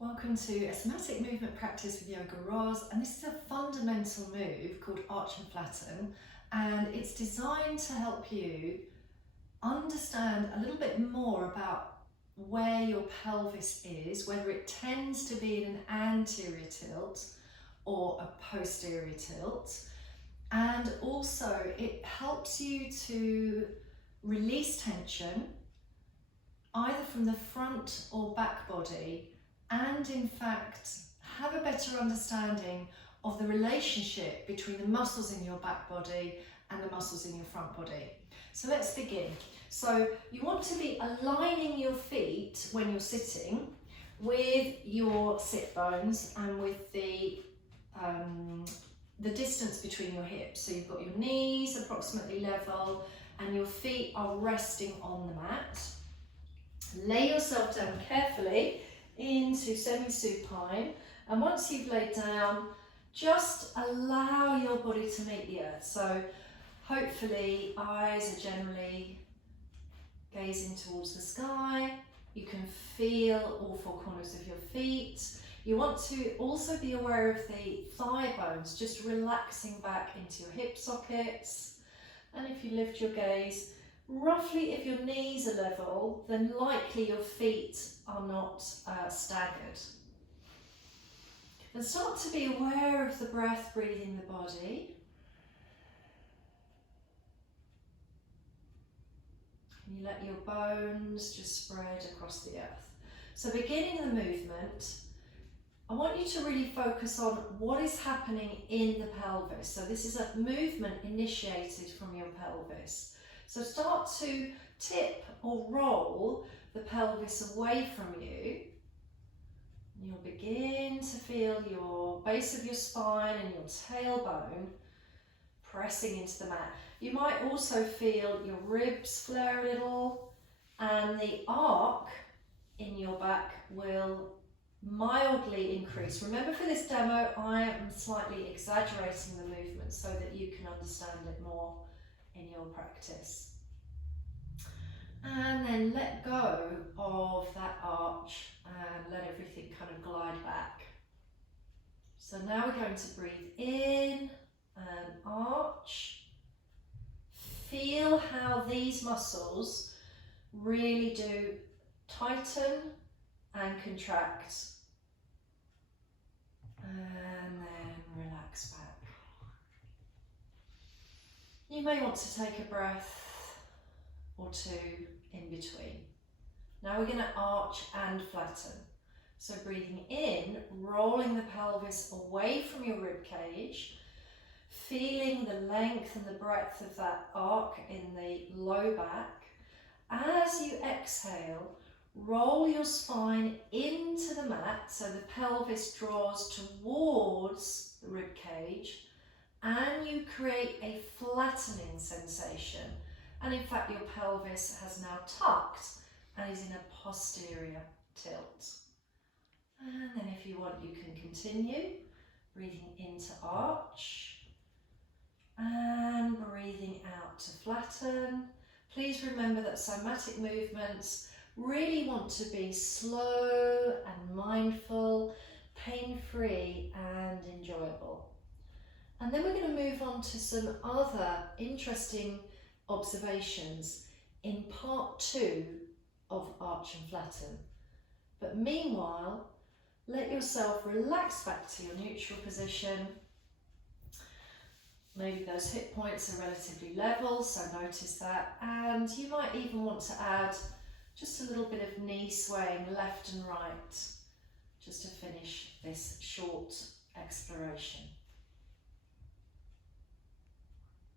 Welcome to a somatic movement practice with YogaRos, and this is a fundamental move called arch and flatten, and it's designed to help you understand a little bit more about where your pelvis is, whether it tends to be in an anterior tilt or a posterior tilt, and also it helps you to release tension either from the front or back body, and in fact have a better understanding of the relationship between the muscles in your back body and the muscles in your front body. So let's begin. So you want to be aligning your feet when you're sitting with your sit bones and with the distance between your hips. So you've got your knees approximately level and your feet are resting on the mat. Lay yourself down carefully into semi-supine, and once you've laid down, just allow your body to meet the earth. So hopefully eyes are generally gazing towards the sky. You can feel all four corners of your feet. You want to also be aware of the thigh bones, just relaxing back into your hip sockets. And if you lift your gaze, roughly if your knees are level, then likely your feet are not staggered. And start to be aware of the breath breathing the body. And you let your bones just spread across the earth. So beginning the movement, I want you to really focus on what is happening in the pelvis. So this is a movement initiated from your pelvis. So start to tip or roll the pelvis away from you. You'll begin to feel your base of your spine and your tailbone pressing into the mat. You might also feel your ribs flare a little, and the arc in your back will mildly increase. Remember, for this demo, I am slightly exaggerating the movement so that you can understand it more in your practice. And then let go of that arch and let everything kind of glide back. So now we're going to breathe in and arch. Feel how these muscles really do tighten and contract. And then relax back. You may want to take a breath or two in between. Now we're going to arch and flatten. So breathing in, rolling the pelvis away from your rib cage, feeling the length and the breadth of that arc in the low back. As you exhale, roll your spine into the mat so the pelvis draws towards the rib cage, and you create a flattening sensation. And in fact, your pelvis has now tucked and is in a posterior tilt. And then if you want, you can continue breathing into arch and breathing out to flatten. Please remember that somatic movements really want to be slow and mindful, pain-free and enjoyable. And then we're going to move on to some other interesting observations in part 2 of arch and flatten. But meanwhile, let yourself relax back to your neutral position. Maybe those hip points are relatively level, so notice that. And you might even want to add just a little bit of knee swaying left and right, just to finish this short exploration.